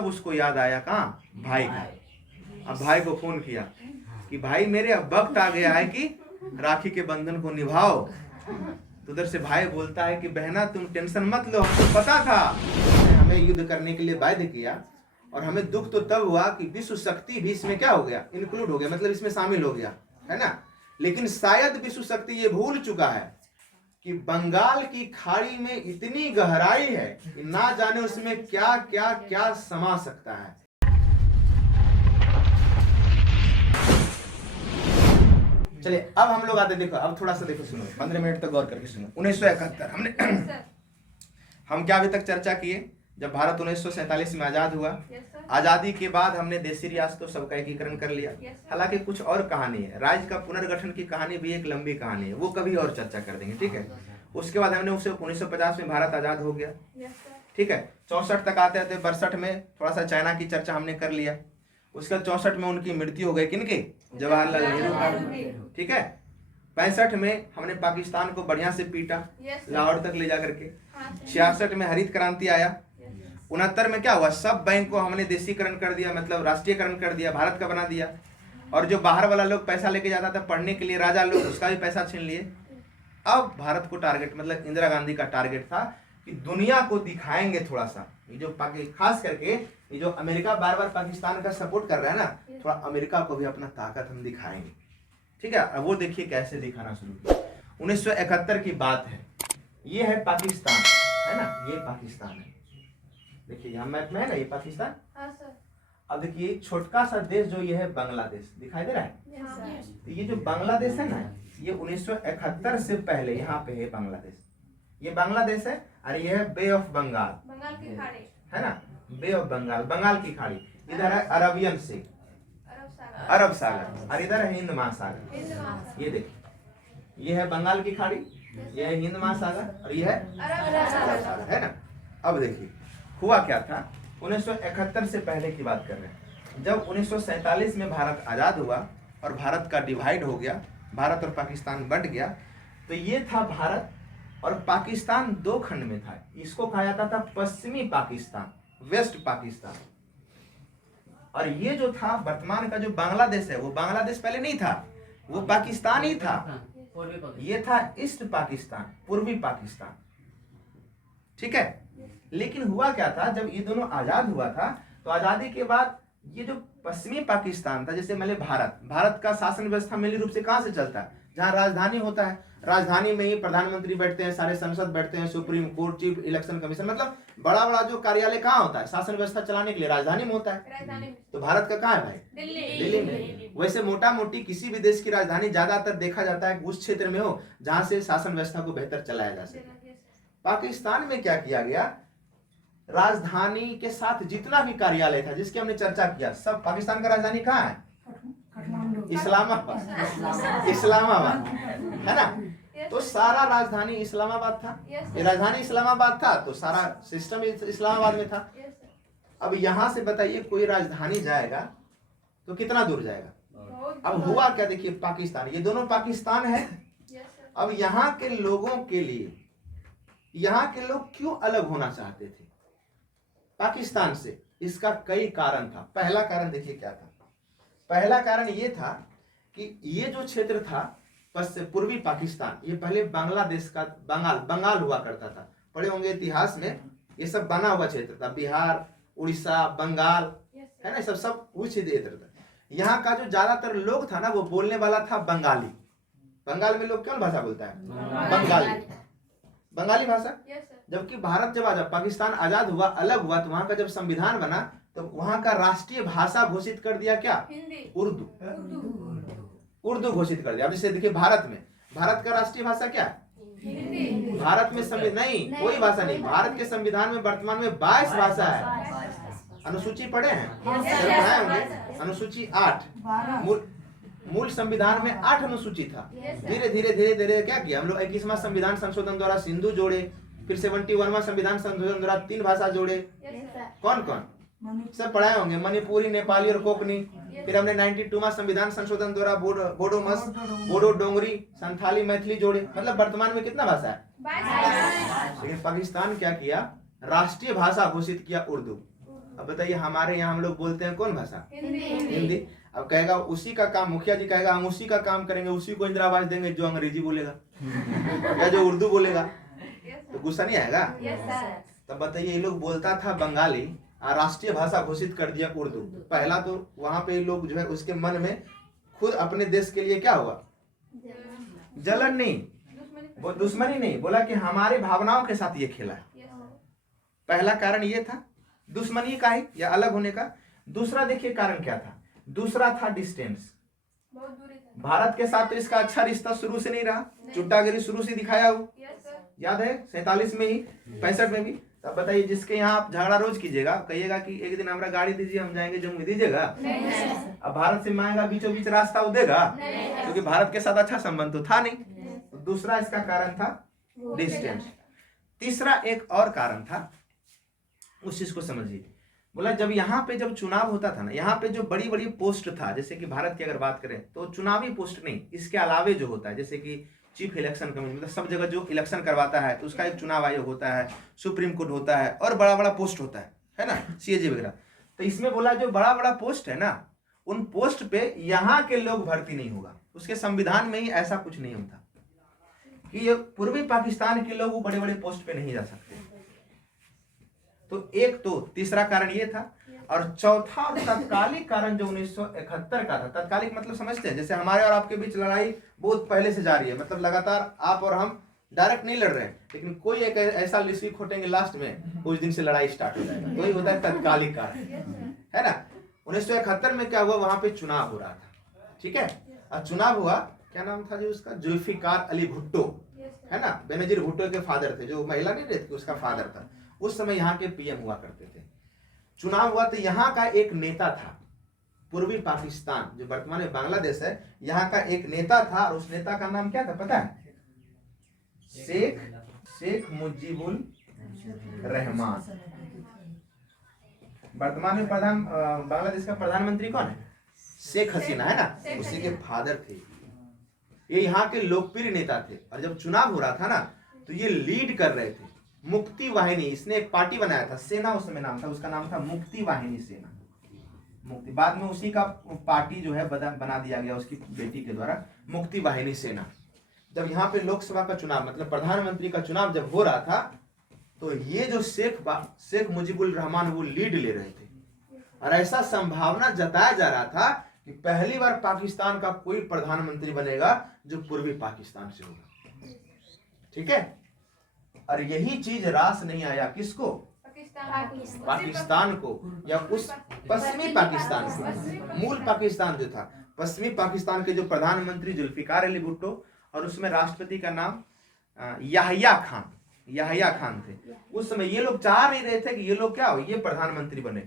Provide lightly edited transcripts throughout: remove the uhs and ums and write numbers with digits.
तब उसको याद आया कहाँ, भाई का। अब भाई को फोन किया कि भाई मेरे अब वक्त आ गया है कि राखी के बंधन को निभाओ। तो उधर से भाई बोलता है कि बहना तुम टेंशन मत लो, हमको पता था हमें युद्ध करने के लिए बाध्य किया, और हमें दुख तो तब हुआ कि विश्व शक्ति भी इसमें क्या हो गया, इंक्लूड हो गया, मतलब इसमें शामिल हो गया, है ना। लेकिन शायद विश्व शक्ति ये भूल चुका है कि बंगाल की खाड़ी में इतनी गहराई है कि ना जाने उसमें क्या क्या क्या समा सकता है। चलिए अब हम लोग आते, देखो अब थोड़ा सा देखो, सुनो 15 मिनट तक गौर करके सुनो। 1971 हमने हम क्या अभी तक चर्चा किए, जब भारत 1947 में आजाद हुआ, आजादी के बाद हमने देशी रियासतों सबका एकीकरण कर लिया। हालांकि कुछ और कहानी है, राज्य का पुनर्गठन की कहानी भी एक लंबी कहानी है, वो कभी और चर्चा कर देंगे, ठीक है। उसके बाद हमने उसे 1950 में भारत आजाद हो गया, ठीक है। 64 तक आते थे, 62 में थोड़ा सा चाइना की चर्चा हमने कर लिया। उसके बाद 64 में उनकी मृत्यु हो गई, किनके, जवाहरलाल नेहरू, ठीक है। 65 में हमने पाकिस्तान को बढ़िया से पीटा, लाहौर तक ले जा करके। 66 में हरित क्रांति आया। 69 में क्या हुआ, सब बैंक को हमने देशीकरण कर दिया, मतलब राष्ट्रीयकरण कर दिया, भारत का बना दिया। और जो बाहर वाला लोग पैसा लेके जाता था पढ़ने के लिए, राजा लोग, उसका भी पैसा छीन लिए। अब भारत को टारगेट, मतलब इंदिरा गांधी का टारगेट था कि दुनिया को दिखाएंगे थोड़ा सा, ये जो खास करके ये जो अमेरिका बार बार पाकिस्तान का सपोर्ट कर रहा है ना, थोड़ा अमेरिका को भी अपना ताकत हम दिखाएंगे, ठीक है। अब वो देखिए कैसे दिखाना शुरू किया। 1971 की बात है, ये है पाकिस्तान, है ना, ये पाकिस्तान है, देखिए यहाँ मैप में है ना, ये पाकिस्तान। अब देखिए छोटका सा देश जो ये है बांग्लादेश, दिखाई दे रहा है। तो ये जो बांग्लादेश है ना, ये 1971 से पहले यहाँ पे है बांग्लादेश, ये बांग्लादेश है। और ये है बे ऑफ बंगाल, बंगाल की खाड़ी, है ना, बे ऑफ बंगाल, बंगाल की खाड़ी। इधर है अरबियन सी, अरब सागर, और इधर है हिंद महासागर। ये देखिए, ये है बंगाल की खाड़ी, ये है हिंद महासागर, और ये है अरब सागर, है ना। अब देखिए हुआ क्या था, 1971 से पहले की बात कर रहे हैं। जब 1947 में भारत आजाद हुआ और भारत का डिवाइड हो गया, भारत और पाकिस्तान बंट गया, तो ये था भारत और पाकिस्तान दो खंड में था। इसको कहा जाता था पश्चिमी पाकिस्तान, वेस्ट पाकिस्तान। और ये जो था वर्तमान का जो बांग्लादेश है, वो बांग्लादेश पहले नहीं था, वो पाकिस्तान ही था। ये था ईस्ट पाकिस्तान, पूर्वी पाकिस्तान, ठीक है। लेकिन हुआ क्या था, जब ये दोनों आजाद हुआ था, तो आजादी के बाद ये जो पश्चिमी पाकिस्तान था, जैसे मान भारत का शासन व्यवस्था मूल रूप से कहाँ से चलता है, जहाँ राजधानी होता है, राजधानी में ही प्रधानमंत्री बैठते हैं, सारे संसद बैठते हैं, supreme court, chief election commission, मतलब बड़ा बड़ा जो कार्यालय कहाँ होता है शासन व्यवस्था चलाने के लिए, राजधानी में होता है। तो भारत का कहाँ है भाई, दिल्ली में। वैसे मोटा मोटी किसी भी देश की राजधानी ज्यादातर देखा जाता है उस क्षेत्र में हो जहाँ से शासन व्यवस्था को बेहतर चलाया जा सके। पाकिस्तान में क्या किया गया, राजधानी के साथ जितना भी कार्यालय था जिसकी हमने चर्चा किया, सब, पाकिस्तान का राजधानी कहाँ है, इस्लामाबाद, इस्लामाबाद, है ना। तो सारा राजधानी इस्लामाबाद था, ये राजधानी इस्लामाबाद था, तो सारा सिस्टम इस्लामाबाद में था। अब यहां से बताइए कोई राजधानी जाएगा तो कितना दूर जाएगा। अब हुआ क्या, देखिए पाकिस्तान, ये दोनों पाकिस्तान है। अब यहाँ के लोगों के लिए, यहाँ के लोग क्यों अलग होना चाहते थे पाकिस्तान से, इसका कई कारण था। पहला कारण देखिए क्या था, पहला कारण ये था कि ये जो क्षेत्र था पूर्वी पाकिस्तान, ये पहले बांग्लादेश का बंगाल हुआ करता था। पढ़े होंगे इतिहास में, ये सब बना हुआ क्षेत्र था, बिहार, उड़ीसा, बंगाल, है ना, सब उस क्षेत्र था। यहाँ का जो ज्यादातर लोग था ना, वो बोलने वाला था बंगाली। बंगाल में लोग कौन भाषा बोलता है, बंगाली भाषा। जबकि भारत जब आजाद, पाकिस्तान आजाद हुआ, अलग हुआ, तो वहां का जब संविधान बना तो वहां का राष्ट्रीय भाषा घोषित कर दिया क्या, उर्दू, उर्दू घोषित कर दिया। अब जैसे देखिए भारत में, भारत का राष्ट्रीय भाषा क्या है, भारत में नहीं कोई भाषा नहीं, भारत के संविधान में वर्तमान में 22 भाषा है। अनुसूची पढ़े हैं, अनुसूची 8, मूल संविधान में 8 अनुसूची था। धीरे धीरे क्या किया हम लोग, 21वां संविधान संशोधन द्वारा सिंधु जोड़े, फिर 71वां संविधान संशोधन द्वारा 3 भाषा जोड़े। कौन कौन, सब पढ़ाए होंगे, मणिपुरी, नेपाली और कोकनी। फिर हमने 92वां संविधान संशोधन द्वारा बोडो, डोंगरी, संथाली, मैथिली जोड़े। मतलब वर्तमान में कितना भाषा है, लेकिन पाकिस्तान क्या किया, राष्ट्रीय भाषा घोषित किया उर्दू। अब बताइए हमारे यहाँ हम लोग बोलते हैं कौन भाषा? हिंदी। अब कहेगा उसी का काम, मुखिया जी कहेगा हम उसी का काम करेंगे, उसी को इंदिरा आवास देंगे जो अंग्रेजी बोलेगा या जो उर्दू बोलेगा, तो गुस्सा नहीं आएगा? तब बताइए ये लोग बोलता था बंगाली, राष्ट्रीय भाषा घोषित कर दिया उर्दू। पहला तो वहां पे लोग जो है उसके मन में खुद अपने देश के लिए क्या हुआ? जलन नहीं, वो दुश्मनी नहीं, बोला कि हमारे भावनाओं के साथ ये खेला है। पहला कारण ये था दुश्मनी का ही या अलग होने का। दूसरा देखिए कारण क्या था? दूसरा था डिस्टेंस। भारत के साथ तो इसका अच्छा रिश्ता शुरू से नहीं रहा, चुट्टागिरी शुरू से दिखाया हो, याद है 47 में ही, 65 में भी। तब बताइए जिसके यहाँ आप झगड़ा रोज कीजिएगा, कहिएगा कि एक दिन हमारा गाड़ी दीजिए हम जाएंगे जम्मू, दीजिएगा? अब भारत से मांगेगा बीचों बीच रास्ता वो देगा? क्योंकि भारत के साथ अच्छा संबंध तो था नहीं। तो दूसरा इसका कारण था डिस्टेंस। तीसरा एक और कारण था, उस चीज को समझिए। बोला जब यहाँ पे जब चुनाव होता था ना, यहाँ पे जो बड़ी बड़ी पोस्ट था, जैसे कि भारत की अगर बात करें तो चुनावी पोस्ट नहीं, इसके अलावे जो होता है जैसे कि चीफ इलेक्शन कमीशन, मतलब सब जगह जो इलेक्शन करवाता है तो उसका एक चुनाव आयोग होता है, सुप्रीम कोर्ट होता है और बड़ा बड़ा पोस्ट होता है ना, सीएजी वगैरह। तो इसमें बोला जो बड़ा बड़ा पोस्ट है ना, उन पोस्ट पे यहाँ के लोग भर्ती नहीं होगा। उसके संविधान में ही ऐसा कुछ नियम था कि ये पूर्वी पाकिस्तान के लोग बड़े बड़े पोस्ट पे नहीं जा सकते। तो एक तो तीसरा कारण ये था। और चौथा और तत्कालिक कारण जो 1971 का था, तत्कालिक मतलब समझते हैं, जैसे हमारे और आपके बीच लड़ाई बहुत पहले से जारी है, मतलब लगातार आप और हम डायरेक्ट नहीं लड़ रहे हैं, लेकिन कोई एक ऐसा लिस्वी खोटेंगे लास्ट में, उस दिन से लड़ाई स्टार्ट हो जाएगा, वही होता है तत्कालिक कारण, है ना। 1971 में क्या हुआ, वहां पे चुनाव हो रहा था, ठीक है। और चुनाव हुआ, क्या नाम था जो उसका, जुल्फिकार अली भुट्टो, है ना, बेनजीर भुट्टो के फादर थे, जो महिला नहीं रहती उसका फादर था, उस समय यहाँ के पीएम हुआ करते थे। चुनाव हुआ तो यहाँ का एक नेता था, पूर्वी पाकिस्तान जो वर्तमान में बांग्लादेश है, यहाँ का एक नेता था, और उस नेता का नाम क्या था पता है? शेख मुजीबुर रहमान। वर्तमान में बांग्लादेश का प्रधानमंत्री कौन है? शेख हसीना, है ना, उसी के फादर थे। ये यहाँ के लोकप्रिय नेता थे। और जब चुनाव हो रहा था ना, तो ये लीड कर रहे थे। मुक्ति वाहिनी, इसने एक पार्टी बनाया था, सेना उस समय नाम था, उसका नाम था मुक्ति वाहिनी सेना। मुक्ति, बाद में उसी का पार्टी जो है बना दिया गया उसकी बेटी के द्वारा, मुक्ति वाहिनी सेना। जब यहाँ पे लोकसभा का चुनाव, मतलब प्रधानमंत्री का चुनाव जब हो रहा था, तो ये जो शेख मुजीबुर रहमान वो लीड ले रहे थे। और ऐसा संभावना जताया जा रहा था कि पहली बार पाकिस्तान का कोई प्रधानमंत्री बनेगा जो पूर्वी पाकिस्तान से होगा, ठीक है। और यही चीज रास नहीं आया किसको? पाकिस्तान को, या उस पश्चिमी पाकिस्तान को। मूल पाकिस्तान जो था, पश्चिमी पाकिस्तान के जो प्रधानमंत्री जुल्फिकार अली भुट्टो, और उसमें राष्ट्रपति का नाम याहिया खान थे। उस समय ये लोग चाह नहीं रहे थे कि ये लोग क्या हो, ये प्रधानमंत्री बने।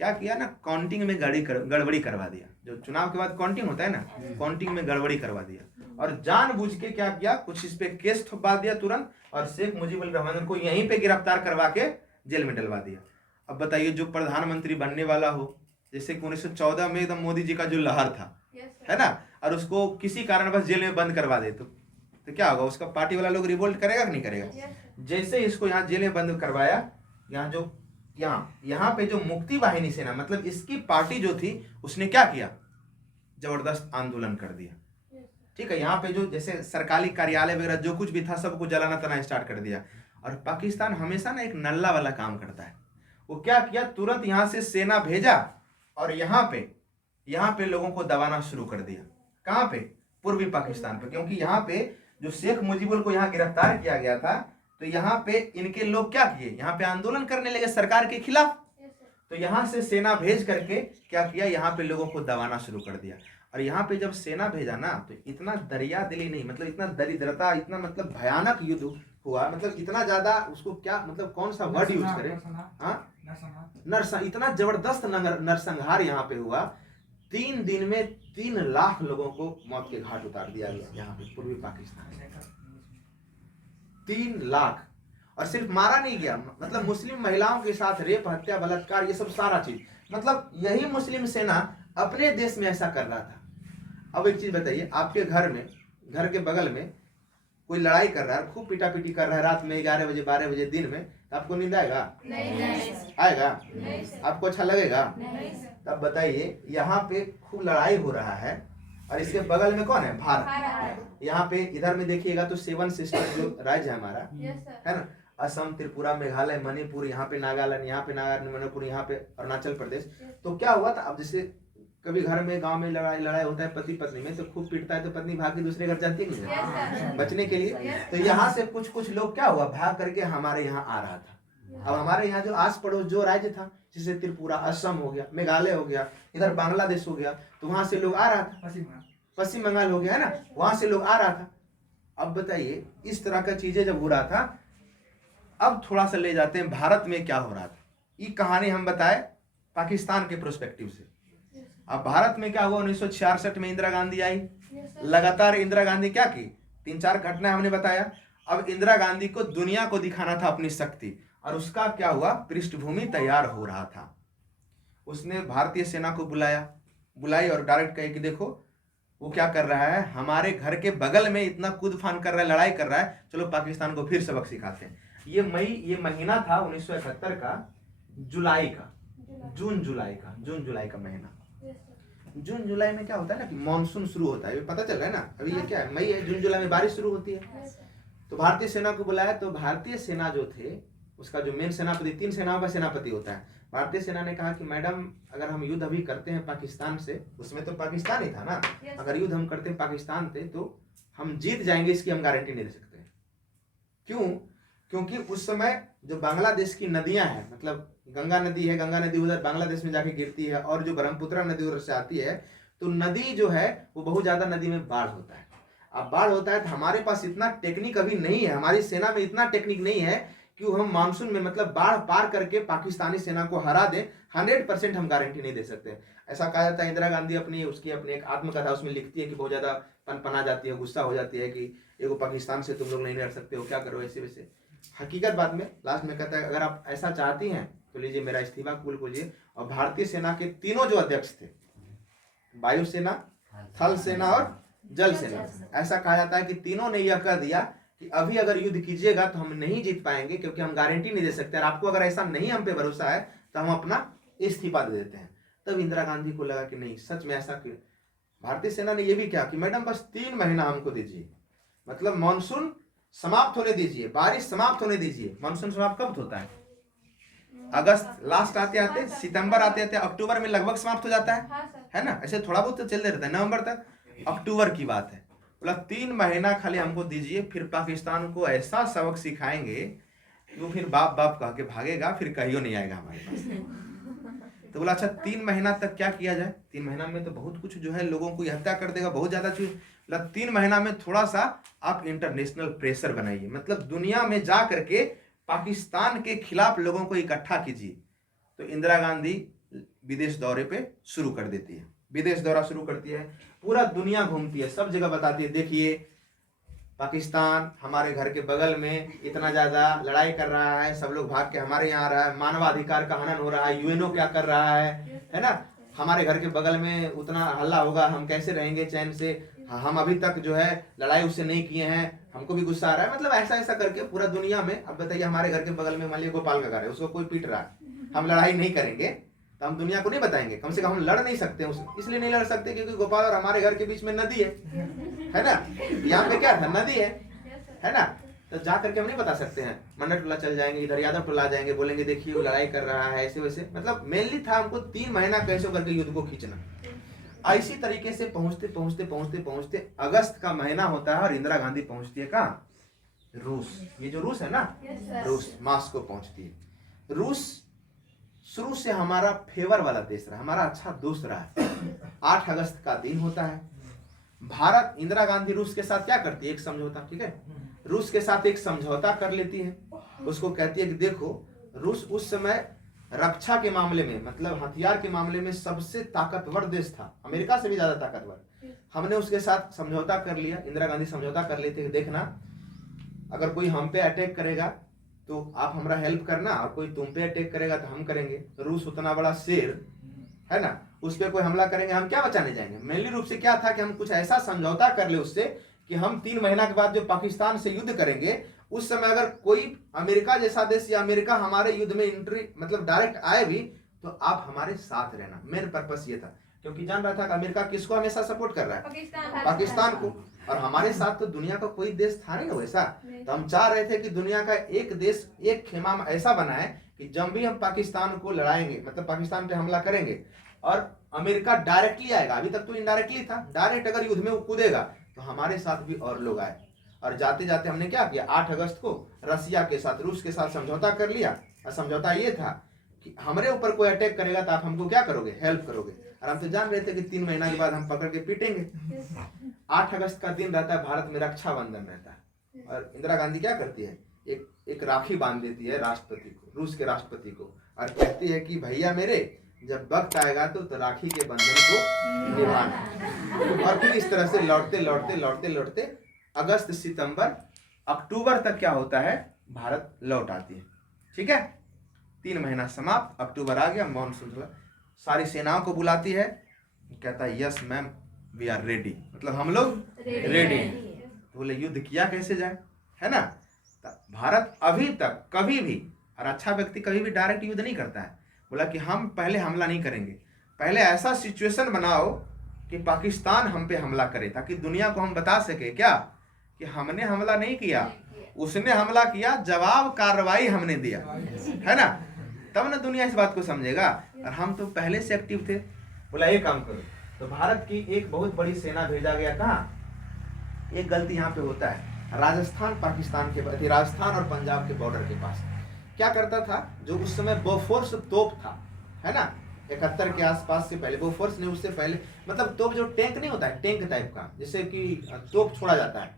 क्या किया ना, काउंटिंग में गड़बड़ी करवा दिया। जो चुनाव के बाद काउंटिंग होता है ना, काउंटिंग में गड़बड़ी करवा दिया, और जानबूझ के क्या किया, कुछ इस पे केस थोपा दिया तुरंत, और शेख मुजीबुर रहमान को यहीं पे गिरफ्तार करवा के जेल में डलवा दिया। अब बताइए जो प्रधानमंत्री बनने वाला हो, जैसे कि 1914 में एकदम मोदी जी का जो लहर था, है ना, और उसको किसी कारण बस जेल में बंद करवा दे, तो क्या होगा, उसका पार्टी वाला लोग रिवोल्ट करेगा कि नहीं करेगा? जैसे इसको यहाँ जेल में बंद करवाया, यहाँ पे जो मुक्ति वाहिनी सेना, मतलब इसकी पार्टी जो थी, उसने क्या किया, जबरदस्त आंदोलन कर दिया, ठीक है। यहाँ पे जो जैसे सरकारी कार्यालय वगैरह जो कुछ भी था, सबको जलाना तना स्टार्ट कर दिया। और पाकिस्तान हमेशा ना एक नल्ला वाला काम करता है। वो क्या किया, तुरंत यहाँ से सेना भेजा, और यहाँ पे लोगों को दबाना शुरू कर दिया। कहाँ पे? पूर्वी पाकिस्तान पे। क्योंकि यहाँ पे जो शेख मुजीबुर को यहाँ गिरफ्तार किया गया था, तो यहाँ पे इनके लोग क्या किए, यहाँ पे आंदोलन करने लगे सरकार के खिलाफ। तो यहाँ से सेना भेज करके क्या किया, यहाँ पे लोगों को दबाना शुरू कर दिया। और यहाँ पे जब सेना भेजा ना, तो इतना दरिया दिली नहीं, मतलब इतना दरिद्रता, इतना मतलब भयानक युद्ध हुआ, मतलब इतना ज्यादा, उसको क्या मतलब कौन सा वर्ड यूज करें, इतना जबरदस्त नरसंहार यहाँ पे हुआ। 3 दिन में 3 लाख लोगों को मौत के घाट उतार दिया गया यहाँ पे पूर्वी पाकिस्तान में। 3 लाख। और सिर्फ मारा नहीं गया, मतलब मुस्लिम महिलाओं के साथ रेप, हत्या, बलात्कार, ये सब सारा चीज, मतलब यही मुस्लिम सेना अपने देश में ऐसा कर रहा था। अब एक चीज बताइए, आपके घर के बगल में कोई लड़ाई कर रहा है, खूब पीटा पीटी कर रहा है रात में 11 बजे 12 बजे दिन में, तो आपको नींद आएगा? नहीं। आएगा? नहीं। आपको अच्छा लगेगा? नहीं। तब बताइए, यहाँ पे खूब लड़ाई हो रहा है और इसके बगल में कौन है? भारत। यहाँ पे इधर में देखिएगा तो 7 सिस्टर जो राज्य है हमारा, है ना, असम, त्रिपुरा, मेघालय, मणिपुर, यहाँ पे नागालैंड, यहाँ पे मणिपुर, यहाँ पे अरुणाचल प्रदेश। तो क्या हुआ था, अब जैसे कभी घर में गांव में लड़ाई होता है पति पत्नी में, तो खूब पीटता है तो पत्नी भाग के दूसरे घर जाती है नहीं बचने के लिए। तो यहाँ से कुछ लोग क्या हुआ, भाग करके हमारे यहाँ आ रहा था। अब हमारे यहाँ जो आस पड़ोस जो राज्य था, जैसे त्रिपुरा, असम हो गया, मेघालय हो गया, इधर बांग्लादेश हो गया, तो वहां से लोग आ रहा था, पश्चिम बंगाल हो गया, है ना, वहां से लोग आ रहा था। अब बताइए, इस तरह का चीजें जब हो रहा था, अब थोड़ा सा ले जाते हैं भारत में क्या हो रहा था। ये कहानी हम बताए पाकिस्तान के प्रोस्पेक्टिव से। अब भारत में क्या हुआ, 1966 में इंदिरा गांधी आई। लगातार इंदिरा गांधी क्या की, 3-4 घटनाएं हमने बताया। अब इंदिरा गांधी को दुनिया को दिखाना था अपनी शक्ति, और उसका क्या हुआ, पृष्ठभूमि तैयार हो रहा था। उसने भारतीय सेना को बुलाई और डायरेक्ट कहे कि देखो वो क्या कर रहा है, हमारे घर के बगल में इतना कूद फान कर रहा है, लड़ाई कर रहा है, चलो पाकिस्तान को फिर सबक सिखाते हैं। ये महीना था 1971 का, जून जुलाई का महीना। जून जुलाई में क्या होता है ना कि मानसून शुरू होता है, पता चल रहा है ना, अभी ये क्या है, मई है, जून जुलाई में बारिश शुरू होती है। तो भारतीय सेना को बुलाया, तो भारतीय सेना जो थे, उसका जो मेन सेनापति, 3 सेनाओं का सेनापति होता है, भारतीय सेना ने कहा कि मैडम अगर हम युद्ध अभी करते हैं पाकिस्तान से, उसमें तो पाकिस्तान ही था ना, अगर युद्ध हम करते हैं पाकिस्तान से तो हम जीत जाएंगे, इसकी हम गारंटी नहीं दे सकते। क्यों? क्योंकि उस समय जो बांग्लादेश की नदियां हैं, मतलब गंगा नदी है, गंगा नदी उधर बांग्लादेश में जाके गिरती है, और जो ब्रह्मपुत्र नदी उधर से आती है, तो नदी जो है वो बहुत ज्यादा, नदी में बाढ़ होता है। अब बाढ़ होता है तो हमारे पास इतना टेक्निक अभी नहीं है, हमारी सेना में इतना टेक्निक नहीं है कि हम मानसून में मतलब बाढ़ पार करके पाकिस्तानी सेना को हरा दें। 100% हम गारंटी नहीं दे सकते। ऐसा कहा जाता है, इंदिरा गांधी अपनी एक आत्मकथा उसमें लिखती है कि बहुत ज्यादा पनपना जाती है, गुस्सा हो जाती है कि एगो पाकिस्तान से तुम लोग नहीं लड़ सकते हो, क्या करो ऐसे वैसे। हकीकत बात में लास्ट में कहता है अगर आप ऐसा चाहती हैं तो लीजिए मेरा इस्तीफा कबूल कीजिए। और भारतीय सेना के तीनों जो अध्यक्ष थे, वायुसेना, थल सेना और जल सेना, ऐसा कहा जाता है कि तीनों ने यह कह दिया कि अभी अगर युद्ध कीजिएगा तो हम नहीं जीत पाएंगे, क्योंकि हम गारंटी नहीं दे सकते, और आपको अगर ऐसा नहीं हम पे भरोसा है तो हम अपना इस्तीफा दे देते हैं। तब इंदिरा गांधी को लगा कि नहीं, सच में ऐसा क्यों। भारतीय सेना ने यह भी कहा कि मैडम बस 3 महीना हमको दीजिए, मतलब मानसून समाप्त होने दीजिए, बारिश समाप्त होने दीजिए। मानसून समाप्त कब होता है? अगस्त लास्ट आते आते, सितंबर आते आते, अक्टूबर में लगभग समाप्त हो जाता है ना, ऐसे थोड़ा बहुत तो चलते रहता है, नवंबर तक। अक्टूबर की बात है, बोला 3 महीना खाली हमको दीजिए, फिर पाकिस्तान को ऐसा सबक सिखाएंगे कि वो फिर बाप बाप कह के भागेगा, फिर कहियो नहीं आएगा हमारे पास। तो बोला अच्छा 3 महीना तक क्या किया जाए? 3 महीना में तो बहुत कुछ जो है लोगों को हत्या कर देगा, बहुत ज्यादा चीज। बोला 3 महीना में थोड़ा सा आप इंटरनेशनल प्रेशर बनाइए, मतलब दुनिया में जा करके पाकिस्तान के खिलाफ लोगों को इकट्ठा कीजिए। तो इंदिरा गांधी विदेश दौरे पे शुरू कर देती है, विदेश दौरा शुरू करती है, पूरा दुनिया घूमती है, सब जगह बताती है देखिए पाकिस्तान हमारे घर के बगल में इतना ज्यादा लड़ाई कर रहा है, सब लोग भाग के हमारे यहाँ आ रहा है, मानवाधिकार का हनन हो रहा है, यूएनओ क्या कर रहा है ना, हमारे घर के बगल में उतना हल्ला होगा, हम कैसे रहेंगे चैन से, हम अभी तक जो है लड़ाई उससे नहीं किए हैं, हमको भी गुस्सा आ रहा है। मतलब ऐसा ऐसा करके पूरा दुनिया में। अब बताइए हमारे घर के बगल में मान लीजिए गोपाल का घर है, उसको कोई पीट रहा है, हम लड़ाई नहीं करेंगे तो हम दुनिया को नहीं बताएंगे, कम से कम हम लड़ नहीं सकते उससे, इसलिए नहीं लड़ सकते क्योंकि गोपाल और हमारे घर के बीच में नदी है ना, यहाँ पे क्या था, नदी है ना, तो जा करके हम नहीं बता सकते हैं, मन्नत टोला चल जाएंगे, इधर यादव टोला आ जाएंगे, बोलेंगे देखिए वो लड़ाई कर रहा है ऐसे वैसे। मतलब मेनली था हमको 3 महीना कैसे करके युद्ध को खींचना। इसी तरीके से पहुंचते पहुंचते पहुंचते पहुंचते अगस्त का महीना होता है और इंदिरा गांधी पहुंचती है कहाँ? रूस। ये जो रूस है ना, रूस मॉस्को पहुंचती है। रूस शुरू से हमारा फेवर वाला देश रहा, हमारा अच्छा दोस्त रहा है। 8 अगस्त का दिन होता है, भारत इंदिरा गांधी रूस के साथ क्या करती है, एक समझौता, ठीक है, रूस के साथ एक समझौता कर लेती है। उसको कहती है कि देखो रूस उस समय रक्षा के मामले में, मतलब हथियार के मामले में सबसे ताकतवर देश था, अमेरिका से भी ज्यादा ताकतवर। हमने उसके साथ समझौता कर लिया, इंदिरा गांधी समझौता कर लेते हैं, देखना अगर कोई हम पे अटैक करेगा तो आप हमारा हेल्प करना, और कोई तुम पे अटैक करेगा तो हम करेंगे। रूस उतना बड़ा शेर है ना, उस पर कोई हमला करेंगे हम क्या बचाने जाएंगे। मेनली रूप से क्या था कि हम कुछ ऐसा समझौता कर ले उससे कि हम 3 महीना के बाद जो पाकिस्तान से युद्ध करेंगे, उस समय अगर कोई अमेरिका जैसा देश या अमेरिका हमारे युद्ध में एंट्री मतलब डायरेक्ट आए भी, तो आप हमारे साथ रहना। मेन पर्पस ये था, क्योंकि जान रहा था कि अमेरिका किसको हमेशा सपोर्ट कर रहा है, पाकिस्तान को। और हमारे साथ तो दुनिया का कोई देश था नहीं वैसा, तो हम चाह रहे थे कि दुनिया का एक देश एक खेमा ऐसा बनाए कि जब भी हम पाकिस्तान को लड़ाएंगे, मतलब पाकिस्तान पे हमला करेंगे, और अमेरिका डायरेक्टली आएगा, अभी तक तो इनडायरेक्टली था, डायरेक्ट अगर युद्ध में वो कूदेगा तो हमारे साथ भी और लोग आए। और जाते जाते हमने क्या किया, 8 अगस्त को रसिया के साथ, रूस के साथ समझौता कर लिया। और समझौता ये था कि हमारे ऊपर कोई अटैक करेगा तो आप हमको क्या करोगे, हेल्प करोगे। और हम तो जान रहे थे कि 3 महीना के बाद हम पकड़ के पीटेंगे। 8 अगस्त का दिन रहता है, भारत में रक्षाबंधन रहता है, और इंदिरा गांधी क्या करती है, एक राखी बांध देती है राष्ट्रपति को, रूस के राष्ट्रपति को, और कहती है कि भैया मेरे, जब वक्त आएगा तो राखी के बंधन को निभाना। और फिर इस तरह से लौटते लौटते लौटते लौटते अगस्त, सितंबर, अक्टूबर तक क्या होता है, भारत लौट आती है। ठीक है, 3 महीना समाप्त, अक्टूबर आ गया, मॉनसून, सारी सेनाओं को बुलाती है, कहता है yes ma'am we are ready, मतलब हम लोग रेडी। तो बोले युद्ध किया कैसे जाए, है ना। भारत अभी तक कभी भी, और अच्छा व्यक्ति कभी भी डायरेक्ट युद्ध नहीं करता है। बोला कि हम पहले हमला नहीं करेंगे, पहले ऐसा सिचुएशन बनाओ कि पाकिस्तान हम पे हमला करे, ताकि दुनिया को हम बता सके क्या कि हमने हमला नहीं किया, उसने हमला किया, जवाब कार्रवाई हमने दिया, है ना। तब ना दुनिया इस बात को समझेगा। और हम तो पहले से एक्टिव थे। बोला एक काम करो, तो भारत की एक बहुत बड़ी सेना भेजा गया। कहाँ, एक गलती यहाँ पे होता है, राजस्थान पाकिस्तान के, राजस्थान और पंजाब के बॉर्डर के पास क्या करता था, जो उस समय बोफोर्स तोप था, है ना, 71 के आसपास से पहले, बोफोर्स ने उससे पहले, मतलब तोप जो टैंक नहीं होता है, टैंक टाइप का, जिससे कि तोप छोड़ा जाता है,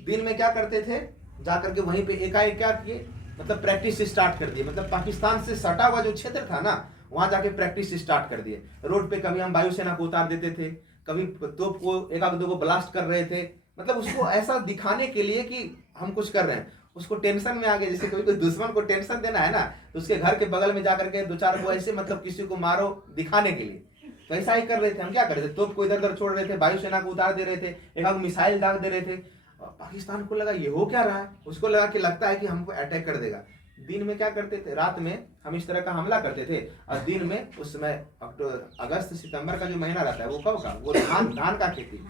दिन में क्या करते थे, जाकर के वहीं पे एकाएक क्या किए, मतलब प्रैक्टिस स्टार्ट कर दिए। मतलब पाकिस्तान से सटा हुआ जो क्षेत्र था ना, वहां जाके प्रैक्टिस स्टार्ट कर दिए। रोड पे कभी हम वायुसेना को उतार देते थे, कभी तोप को एक आध दो को ब्लास्ट कर रहे थे, मतलब उसको ऐसा दिखाने के लिए कि हम कुछ कर रहे हैं। उसको टेंशन में आ गए, जैसे कोई दुश्मन को टेंशन देना है ना, तो उसके घर के बगल में जाकर के 2-4 को ऐसे मतलब किसी को मारो दिखाने के लिए, तो ऐसा ही कर रहे थे। हम क्या कर रहे थे, तोप को इधर उधर छोड़ रहे थे, वायुसेना को उतार दे रहे थे, एक आध मिसाइल दाग दे रहे थे। पाकिस्तान को लगा ये हो क्या रहा है, उसको लगा कि लगता है कि हमको अटैक कर देगा। दिन में क्या करते थे, रात में हम इस तरह का हमला करते थे, और दिन में उस समय अगस्त सितंबर का जो महीना रहता है वो कब का, वो धान का खेती थी,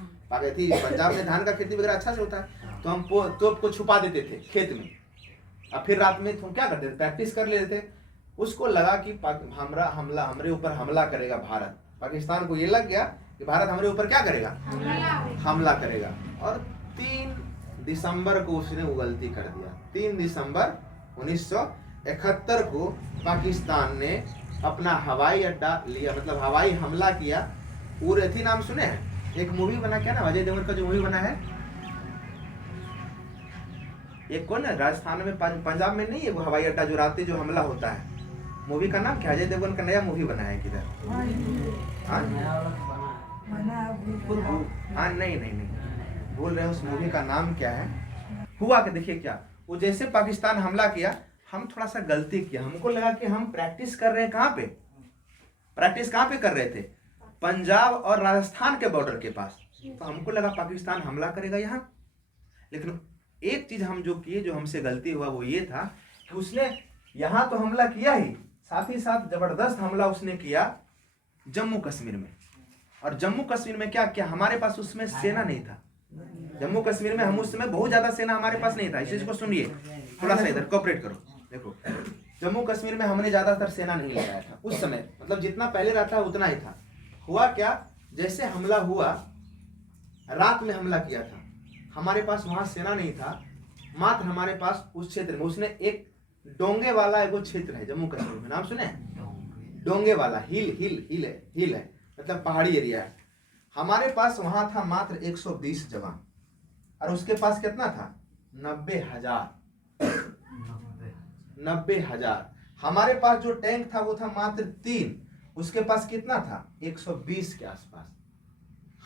पंजाब में धान का खेती वगैरह अच्छा से होता है, तो हम तोप को छुपा देते थे खेत में, और फिर रात में हम क्या करते थे, प्रैक्टिस कर लेते थे। उसको लगा कि हमारे ऊपर हमला करेगा भारत। पाकिस्तान को ये लग गया कि भारत हमारे ऊपर क्या करेगा, हमला करेगा। और 3 दिसंबर को उसने वो गलती कर दिया। 3 दिसंबर 1971 को पाकिस्तान ने अपना हवाई अड्डा लिया, मतलब हवाई हमला किया। उरेथी नाम सुने हैं, एक मूवी बना, क्या ना, अजय देवगन का जो मूवी बना है, एक कौन है, राजस्थान में पंजाब में नहीं है वो हवाई अड्डा, जो रात जो हमला होता है, मूवी का नाम क्या, अजय देवगन का नया मूवी बना है किधर, हाँ नहीं बोल रहे हैं, उस मूवी का नाम क्या है। हुआ कि देखिए क्या, वो जैसे पाकिस्तान हमला किया, हम थोड़ा सा गलती किया, हमको लगा कि हम प्रैक्टिस कर रहे हैं, कहाँ पे प्रैक्टिस कहाँ पे कर रहे थे, पंजाब और राजस्थान के बॉर्डर के पास। तो हमको लगा पाकिस्तान हमला करेगा यहाँ। लेकिन एक चीज हम जो किए, जो हमसे गलती हुआ, वो ये था कि उसने यहाँ तो हमला किया ही, साथ ही साथ जबरदस्त हमला उसने किया जम्मू कश्मीर में। और जम्मू कश्मीर में क्या किया, हमारे पास उसमें सेना नहीं था। जम्मू कश्मीर में हम उस समय बहुत ज्यादा सेना हमारे पास नहीं था। इस चीज को सुनिए, थोड़ा सा इधर कोऑपरेट करो। देखो, जम्मू कश्मीर में हमने ज्यादातर सेना नहीं लगाया था उस समय, मतलब जितना पहले रहता है उतना ही था। हुआ क्या, जैसे हमला हुआ, रात में हमला किया था, हमारे पास वहां सेना नहीं था, मात्र हमारे पास उस क्षेत्र में, उसने एक डोंगे वाला एक क्षेत्र है जम्मू कश्मीर में, नाम सुने, डोंगे वाला, हिल है, मतलब पहाड़ी एरिया है। हमारे पास वहां था मात्र 120 जवान, और उसके पास कितना था, 90,000। हमारे पास जो टैंक था वो था मात्र 3, उसके पास कितना था, 120 के आसपास।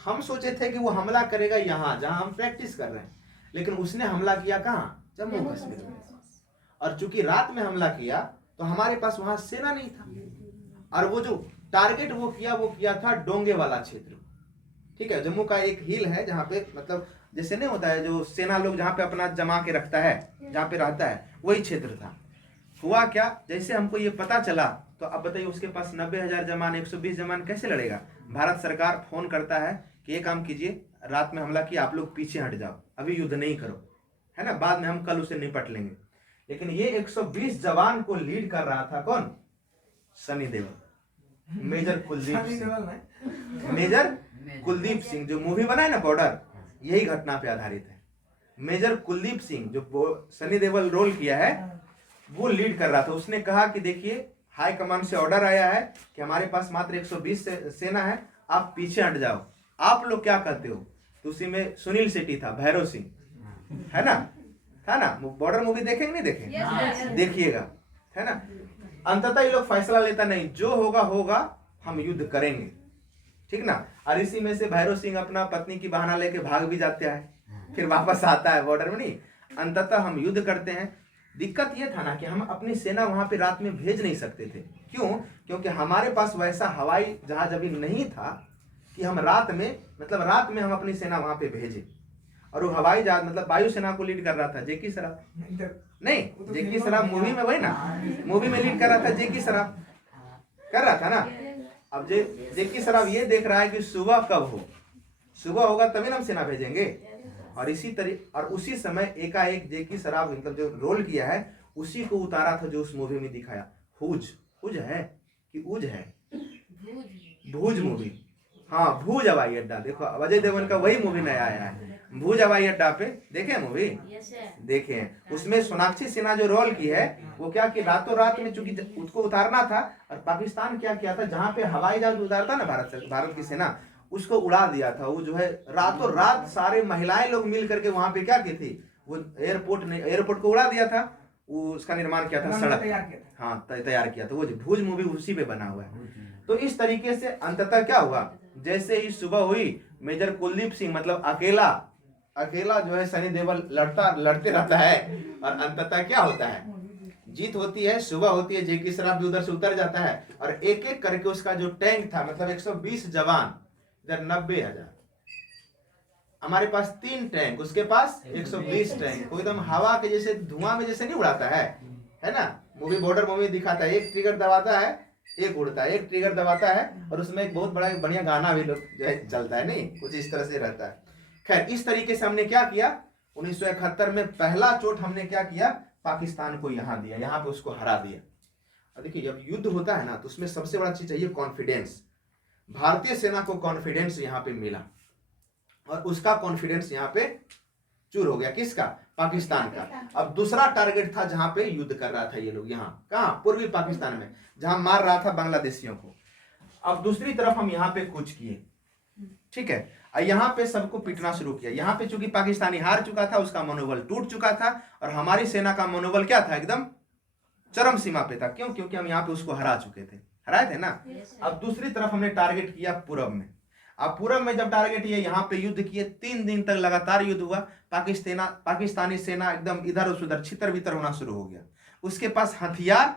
हम सोचे थे कि वो हमला करेगा यहाँ जहां हम प्रैक्टिस कर रहे हैं, लेकिन उसने हमला किया कहाँ, जम्मू कश्मीर में। और चूंकि रात में हमला किया तो हमारे पास वहां सेना नहीं था, और वो जो टारगेट वो किया था डोंगे वाला क्षेत्र। ठीक है, जम्मू का एक हिल है जहाँ पे मतलब जैसे नहीं होता है जो सेना लोग जहाँ पे अपना जमा के रखता है, जहाँ पे रहता है, वही क्षेत्र था। हुआ क्या, जैसे हमको ये पता चला तो अब बताइए उसके पास 90,000 जवान, 120 जवान कैसे लड़ेगा। भारत सरकार फोन करता है कि ये काम कीजिए, रात में हमला किया, आप लोग पीछे हट जाओ, अभी युद्ध नहीं करो, है ना, बाद में हम कल उसे निपट लेंगे। लेकिन ये 120 जवान को लीड कर रहा था कौन, सनी देओल, मेजर कुलदीप सिंह। मेजर कुलदीप सिंह जो मूवी बना है ना बॉर्डर, यही घटना पे आधारित है। मेजर कुलदीप सिंह जो सनी देओल रोल किया है, वो लीड कर रहा था। उसने कहा कि देखिए हाई कमांड से ऑर्डर आया है कि हमारे पास मात्र 120 सेना है, आप पीछे हट जाओ, आप लोग क्या करते हो। तो उसी में सुनील शेट्टी था, भैरव सिंह, है ना, था ना। बॉर्डर मूवी देखेंगे नहीं देखेंगे, देखिएगा, है ना। अंततः ये लोग फैसला लेता नहीं, जो होगा होगा, हम युद्ध करेंगे, ठीक ना। और इसी में से भैरव सिंह अपना पत्नी की बहाना लेके भाग भी जाते हैं, फिर वापस आता है बॉर्डर में। नहीं, अंततः हम युद्ध करते हैं। दिक्कत ये था ना कि हम अपनी सेना वहां पे रात में भेज नहीं सकते थे। क्यों? क्योंकि हमारे पास वैसा हवाई जहाज अभी नहीं था कि हम रात में हम अपनी सेना वहां पे भेजे। और वो हवाई जहाज मतलब वायुसेना को लीड कर रहा था जेकी सराफ। नहीं, जेकी सराफ मूवी में, वही ना, मूवी में लीड कर रहा था जेकी सराफ, कर रहा था ना। अब जेकी सराफ ये देख रहा है कि सुबह कब हो, सुबह होगा तभी ना हम सेना भेजेंगे। और उसी समय एकाएक जेकी सराफ मतलब जो रोल किया है उसी को उतारा था जो उस मूवी में दिखाया। हुज है कि उज है, भूज मूवी, हाँ भूज हवाई अड्डा। देखो अजय देवगन का वही मूवी नया आया है, भूज हवाई अड्डा पे देखे मूवी, देखे हैं। उसमें सोनाक्षी सिन्हा जो रोल की है वो क्या कि रातों रात में चूंकि उसको उतारना था, और पाकिस्तान क्या किया था, जहाँ पे हवाई जहाज उतारता ना भारत की सेना, उसको उड़ा दिया था। वो जो है रातों रात सारे महिलाएं लोग मिल करके वहां पे क्या की थी, वो एयरपोर्ट को उड़ा दिया था, वो उसका निर्माण किया था, सड़क, हाँ तैयार किया था। वो जो भूज मूवी उसी पे बना हुआ है। तो इस तरीके से अंततः क्या हुआ, जैसे ही सुबह हुई, मेजर कुलदीप सिंह मतलब अकेला जो है सनी देओल लड़ते रहता है, और अंततः क्या होता है, जीत होती है। सुबह होती है, जेकी सराफ भी उधर से उतर जाता है, और एक एक करके उसका जो टैंक था, मतलब 120 जवान, इधर 90,000, हमारे पास 3 टैंक, उसके पास 120 टैंक को एकदम हवा के जैसे धुआं में जैसे नहीं उड़ाता है ना। मूवी बॉर्डर मूवी दिखाता है, एक ट्रिगर दबाता है, एक उड़ता है, एक ट्रिगर दबाता है, और उसमें एक बहुत बड़ा बढ़िया गाना भी जो है चलता है, नहीं कुछ इस तरह से रहता है। खैर इस तरीके से हमने क्या किया, 1971 में पहला चोट हमने क्या किया, पाकिस्तान को यहाँ दिया, यहाँ पे उसको हरा दिया। और देखिए जब युद्ध होता है ना तो उसमें सबसे बड़ा चीज चाहिए कॉन्फिडेंस। भारतीय सेना को कॉन्फिडेंस यहाँ पे मिला, और उसका कॉन्फिडेंस यहाँ पे चूर हो गया, किसका, पाकिस्तान का। अब दूसरा टारगेट था जहां पे युद्ध कर रहा था ये लोग, यहाँ कहाँ, पूर्वी पाकिस्तान में, जहां मार रहा था बांग्लादेशियों को। अब दूसरी तरफ हम यहाँ पे कूच किए, ठीक है, और यहाँ पे सबको पीटना शुरू किया। यहाँ पे चूंकि पाकिस्तानी हार चुका था, उसका मनोबल टूट चुका था, और हमारी सेना का मनोबल क्या था, एकदम चरम सीमा पे था। क्यों? क्योंकि हम यहाँ पे उसको हराए थे ना। अब दूसरी तरफ हमने टारगेट किया पूरब में। अब पूरब में जब टारगेट किया, यहाँ पे युद्ध किए, 3 दिन तक लगातार युद्ध हुआ। पाकिस्तानी सेना एकदम इधर उधर छितर बितर होना शुरू हो गया। उसके पास हथियार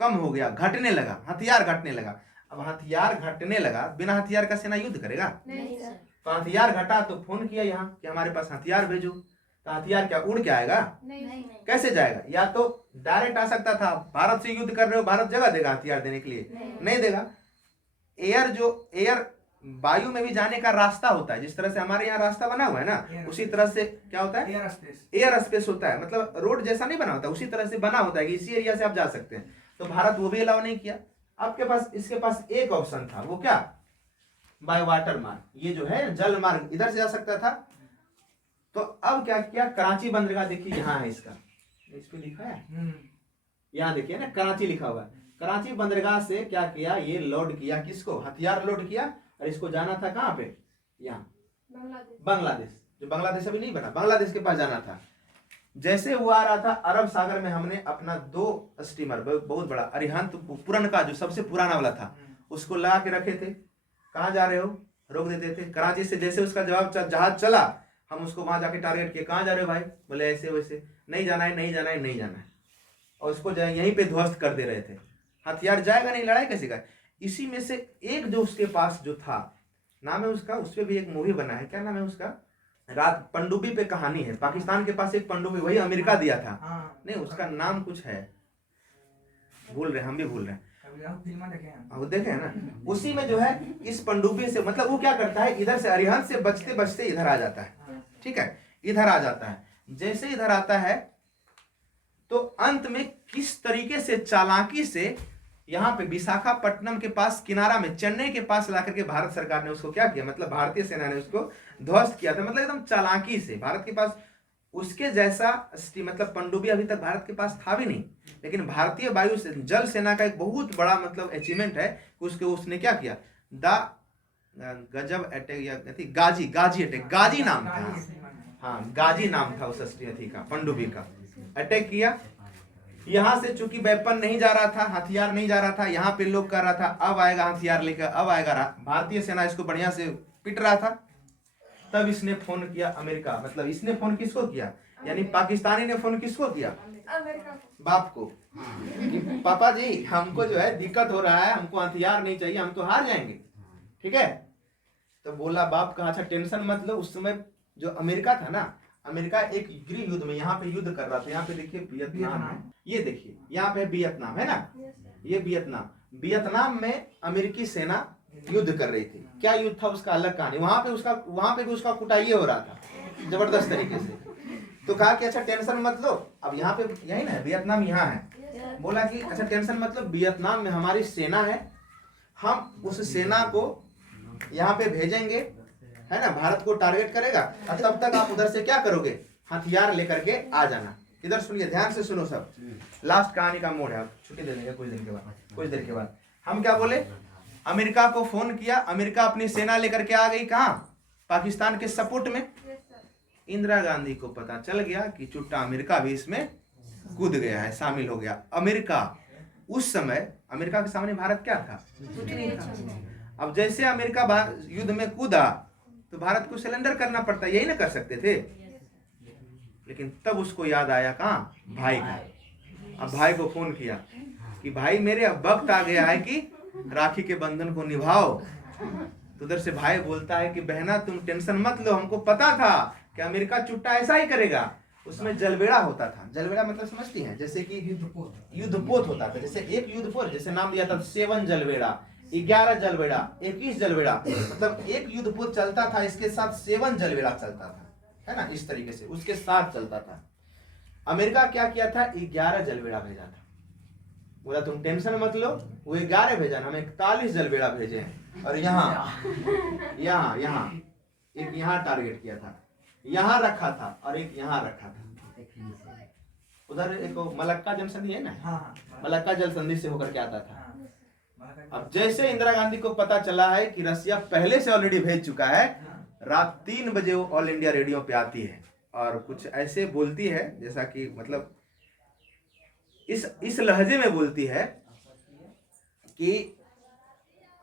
कम हो गया, घटने लगा, हथियार घटने लगा। अब हथियार घटने लगा, बिना हथियार का सेना युद्ध करेगा? नहीं सर। तो हथियार घटा तो फोन किया यहाँ कि हमारे पास हथियार भेजो। तो हथियार क्या उड़ के आएगा? नहीं। कैसे जाएगा? या तो डायरेक्ट आ सकता था, भारत से युद्ध कर रहे हो, भारत जगह देगा हथियार देने के लिए? नहीं देगा। एयर वायु में भी जाने का रास्ता होता है, जिस तरह से हमारे यहाँ रास्ता बना हुआ है ना, उसी तरह से क्या होता है, एयर स्पेस होता है। मतलब रोड जैसा नहीं बना होता, उसी तरह से बना होता है कि इसी एरिया से आप जा सकते हैं। तो भारत वो भी अलाउ नहीं किया। आपके पास इसके पास एक ऑप्शन था, वो क्या, बाय वाटर मार्ग, ये जो है जल मार्ग, इधर से जा सकता था। तो अब क्या किया, कराची बंदरगाह देखिए यहाँ है, इसका इस पे लिखा है, यहाँ देखिए ना कराची लिखा हुआ है। कराची बंदरगाह से क्या किया, ये लोड किया, किसको, हथियार लोड किया, और इसको जाना था कहाँ पे, यहाँ बांग्लादेश। जो बांग्लादेश अभी नहीं बना, बांग्लादेश के पास जाना था। जैसे वो आ रहा था, अरब सागर में हमने अपना 2 स्टीमर, बहुत बड़ा अरिहंत पुरन का जो सबसे पुराना वाला था, उसको लगा के रखे थे। कहाँ जा रहे हो, रोक देते थे। कराची से जैसे उसका जहाज चला, हम उसको वहां जाके टारगेट किए, कहाँ जा रहे हो भाई, बोले ऐसे वैसे, नहीं जाना है, नहीं जाना है, नहीं जाना है, और उसको यहीं पे ध्वस्त कर दे रहे थे। हथियार जाएगा नहीं, लड़ाई कैसे का। इसी में से एक जो उसके पास जो था, नाम है उसका, उस पर भी एक मूवी बना है, क्या नाम है उसका, रात पनडुब्बी पे कहानी है, पाकिस्तान के पास एक पनडुब्बी, वही अमेरिका दिया था, नहीं उसका नाम कुछ है, भूल रहे, हम भी भूल रहे हैं, वो देखे हैं ना, उसी में जो है इस पनडुब्बी से मतलब वो क्या करता है, इधर से अरिहंत से बचते बचते इधर आ जाता है, ठीक है, इधर आ जाता है, जैसे इधर आता है तो अंत में किस तरीके से चालाकी से यहाँ पे विशाखापट्टनम के पास किनारा में चेन्नई के पास ला करके भारत सरकार ने उसको क्या किया, मतलब भारतीय सेना ने उसको ध्वस्त किया था, मतलब एकदम चालाकी से। भारत के पास उसके जैसा मतलब पनडुब्बी अभी तक भारत के पास था भी नहीं, लेकिन भारतीय वायु जल सेना का एक बहुत बड़ा मतलब अचीवमेंट है कि उसने क्या किया, द गजब अटैक या गाजी अटैक, गाजी नाम था, हाँ गाजी नाम था उस अथी का, पनडुब्बी का, अटैक किया। यहाँ से चूंकि वेपन नहीं जा रहा था, हथियार नहीं जा रहा था, यहाँ पे लोग कर रहा था अब आएगा हथियार लेकर, अब आएगा, भारतीय सेना इसको बढ़िया से पिट रहा था। तब इसने फोन किया अमेरिका, मतलब इसने फोन किसको किया, यानी पाकिस्तानी ने फोन किसको किया, बाप को, कि पापा जी हमको जो है दिक्कत हो रहा है, हमको हथियार नहीं चाहिए, हम तो हार जाएंगे, ठीक है। तो बोला बाप कहा अच्छा टेंशन मत लो। उस समय जो अमेरिका था ना, अमेरिका एक गृह युद्ध में यहाँ पे युद्ध कर रहा था, यहाँ पे देखिए वियतनाम है, ये देखिए यहाँ पे वियतनाम है ना, ये वियतनाम में अमेरिकी सेना युद्ध कर रही थी। क्या युद्ध था उसका अलग कहानी, वहां पे भी उसका कुटाई हो रहा था जबरदस्त तरीके से। तो कहा कि अच्छा टेंशन मत लो, अब यहाँ पे यही ना वियतनाम यहाँ है, बोला कि अच्छा टेंशन मत लो, वियतनाम में हमारी सेना है, हम उस सेना को यहाँ पे भेजेंगे, है ना, भारत को टारगेट करेगा, और तब तक आप उधर से क्या करोगे, हथियार लेकर के आ जाना। इधर सुनिए, ध्यान से सुनो सब, लास्ट कहानी का मोड़ है, छुट्टी दे देंगे कुछ देर के बाद। हम क्या बोले, अमेरिका को फोन किया, अमेरिका अपनी सेना लेकर के आ गई कहाँ, पाकिस्तान के सपोर्ट में। इंदिरा गांधी को पता चल गया कि चुट्टा अमेरिका भी इसमें कूद गया है, शामिल हो गया। अमेरिका उस समय, अमेरिका के सामने भारत क्या था, कुछ नहीं था। अब जैसे अमेरिका युद्ध में कूदा तो भारत को सरेंडर करना पड़ता, यही ना कर सकते थे, लेकिन तब उसको याद आया कहाँ, भाई का। अब भाई को फोन किया कि भाई मेरे अब वक्त आ गया है कि राखी के बंधन को निभाओ। तो उधर से भाई बोलता है कि बहना तुम टेंशन मत लो, हमको पता था कि अमेरिका चुट्टा ऐसा ही करेगा। उसमें जलवेड़ा होता था, जलवेड़ा मतलब समझती हैं, जैसे कि युद्धपोत होता था, जैसे एक युद्धपोत, जैसे नाम दिया था 7 जलवेड़ा, 11 जलवेड़ा, 21 जलवेड़ा, मतलब एक युद्धपोत चलता था, इसके साथ 7 जलवेड़ा चलता था, है ना, इस तरीके से उसके साथ चलता था। अमेरिका क्या किया था, 11 जलवेड़ा भेजा था, बोला तुम टेंशन मत लो, वो 11 भेजा, हम 41 जलवेड़ा भेजे हैं। और यहाँ एक यहाँ टारगेट किया था, यहाँ रखा था, और एक यहाँ रखा था। उधर एक मलक्का जल संधि है ना, मलक्का जल संधि से होकर के आता था। अब जैसे इंदिरा गांधी को पता चला है कि रसिया पहले से ऑलरेडी भेज चुका है, रात 3 बजे वो ऑल इंडिया रेडियो पे आती है और कुछ ऐसे बोलती है, जैसा कि मतलब इस लहजे में बोलती है कि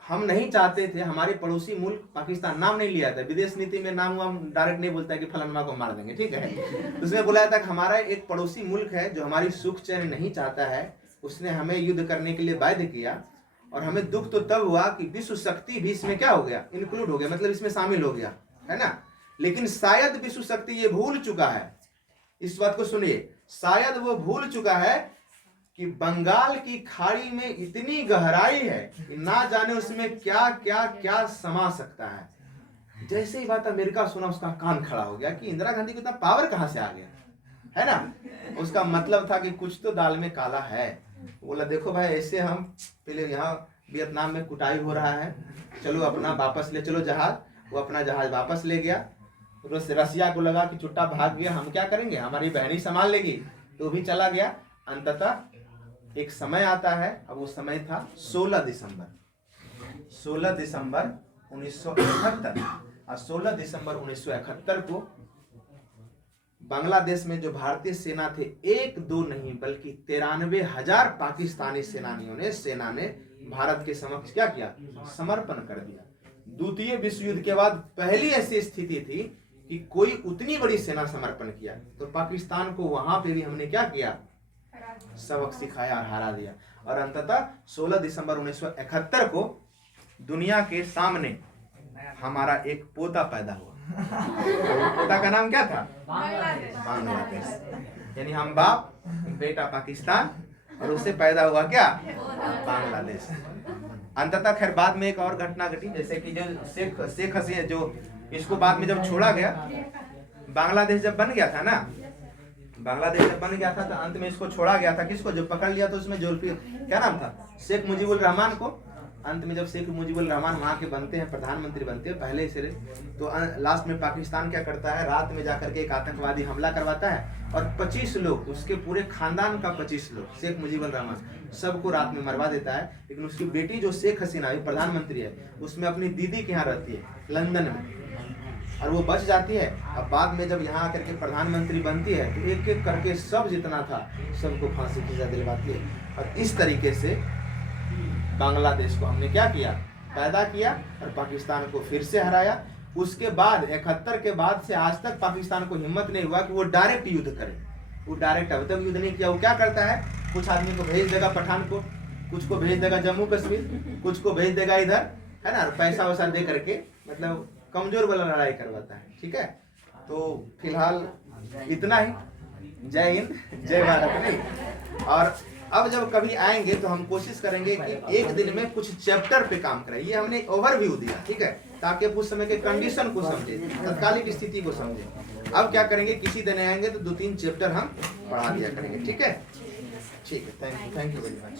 हम नहीं चाहते थे, हमारे पड़ोसी मुल्क पाकिस्तान, नाम नहीं लिया था, विदेश नीति में नाम हम डायरेक्ट नहीं बोलता है कि फलाना को मार देंगे, ठीक है। उसमें बुलाया था कि हमारा एक पड़ोसी मुल्क है जो हमारी सुख चैन नहीं चाहता है, उसने हमें युद्ध करने के लिए बाध्य किया, और हमें दुख तो तब हुआ कि विश्व शक्ति भी इसमें क्या हो गया, इंक्लूड हो गया, मतलब इसमें शामिल हो गया, है ना। लेकिन शायद विश्व शक्ति ये भूल चुका है, इस बात को सुनिए, शायद वो भूल चुका है कि बंगाल की खाड़ी में इतनी गहराई है कि ना जाने उसमें क्या क्या क्या समा सकता है। जैसे ही बात अमेरिका सुना, उसका कान खड़ा हो गया कि इंदिरा गांधी को इतना पावर कहां से आ गया, है ना। उसका मतलब था कि कुछ तो दाल में काला है। बोला देखो भाई, ऐसे हम पहले यहाँ वियतनाम में कुटाई हो रहा है, चलो अपना वापस ले चलो जहाज। वो अपना जहाज वापस ले गया। रसिया को लगा कि चुट्टा भाग गया, हम क्या करेंगे, हमारी बहनी संभाल लेगी, तो भी चला गया। अंततः एक समय आता है, अब वो समय था 16 दिसंबर 1971। और 16 दिसंबर 1971 को बांग्लादेश में जो भारतीय सेना थे, 1-2 नहीं बल्कि 93,000 पाकिस्तानी सेना ने भारत के समक्ष क्या किया, समर्पण कर दिया। द्वितीय विश्व युद्ध के बाद पहली ऐसी स्थिति थी कि कोई उतनी बड़ी सेना समर्पण किया। तो पाकिस्तान को वहां पे भी हमने क्या किया, सबक सिखाया और हरा दिया। और अंततः 16 दिसंबर 1971 को दुनिया के सामने हमारा एक पोता पैदा हुआ। पोता का नाम क्या था? बांग्लादेश। यानी हम बाप बेटा पाकिस्तान और उससे पैदा हुआ क्या? बांग्लादेश। अंततः खैर बाद में एक और घटना घटी, जैसे कि जो शेख हसीना, जो इसको बाद में जब छोड़ा गया, बांग्लादेश जब बन गया था ना, बांग्लादेश जब बन गया था तो अंत में इसको छोड़ा गया था। किसको? जो पकड़ लिया था उसमें जुल्फिकार, क्या नाम था, शेख मुजीबुर रहमान को। अंत में जब शेख मुजीबुर रहमान वहाँ के बनते हैं, प्रधानमंत्री बनते हैं पहले से, तो लास्ट में पाकिस्तान क्या करता है, रात में जाकर के एक आतंकवादी हमला करवाता है और 25 लोग, उसके पूरे खानदान का 25 लोग, शेख मुजीबुर रहमान सबको रात में मरवा देता है। लेकिन उसकी बेटी जो शेख हसीना प्रधानमंत्री है, उसमें अपनी दीदी के यहाँ रहती है लंदन में, और वो बच जाती है। अब बाद में जब यहाँ आकर के प्रधानमंत्री बनती है तो एक एक करके सब जितना था सबको फांसी की सजा दिलवाती है। और इस तरीके से बांग्लादेश को हमने क्या किया, पैदा किया और पाकिस्तान को फिर से हराया। उसके बाद 71 के बाद से आज तक पाकिस्तान को हिम्मत नहीं हुआ कि वो डायरेक्ट युद्ध करे। वो डायरेक्ट अब तक युद्ध नहीं किया। वो क्या करता है, कुछ आदमी को भेज देगा पठानकोट, कुछ को भेज देगा जम्मू कश्मीर, कुछ को भेज देगा इधर, है ना, पैसा वैसा दे करके, मतलब कमजोर वाला लड़ाई करवाता है। ठीक है, तो फिलहाल इतना ही। जय हिंद, जय भारत। नहीं, और अब जब कभी आएंगे तो हम कोशिश करेंगे कि एक दिन में कुछ चैप्टर पे काम करें। ये हमने ओवरव्यू दिया, ठीक है, ताकि आप उस समय के कंडीशन को समझे, तत्कालिक स्थिति को समझे। अब क्या करेंगे, किसी दिन आएंगे तो 2-3 चैप्टर हम पढ़ा दिया करेंगे। ठीक है, ठीक है, थैंक यू वेरी मच।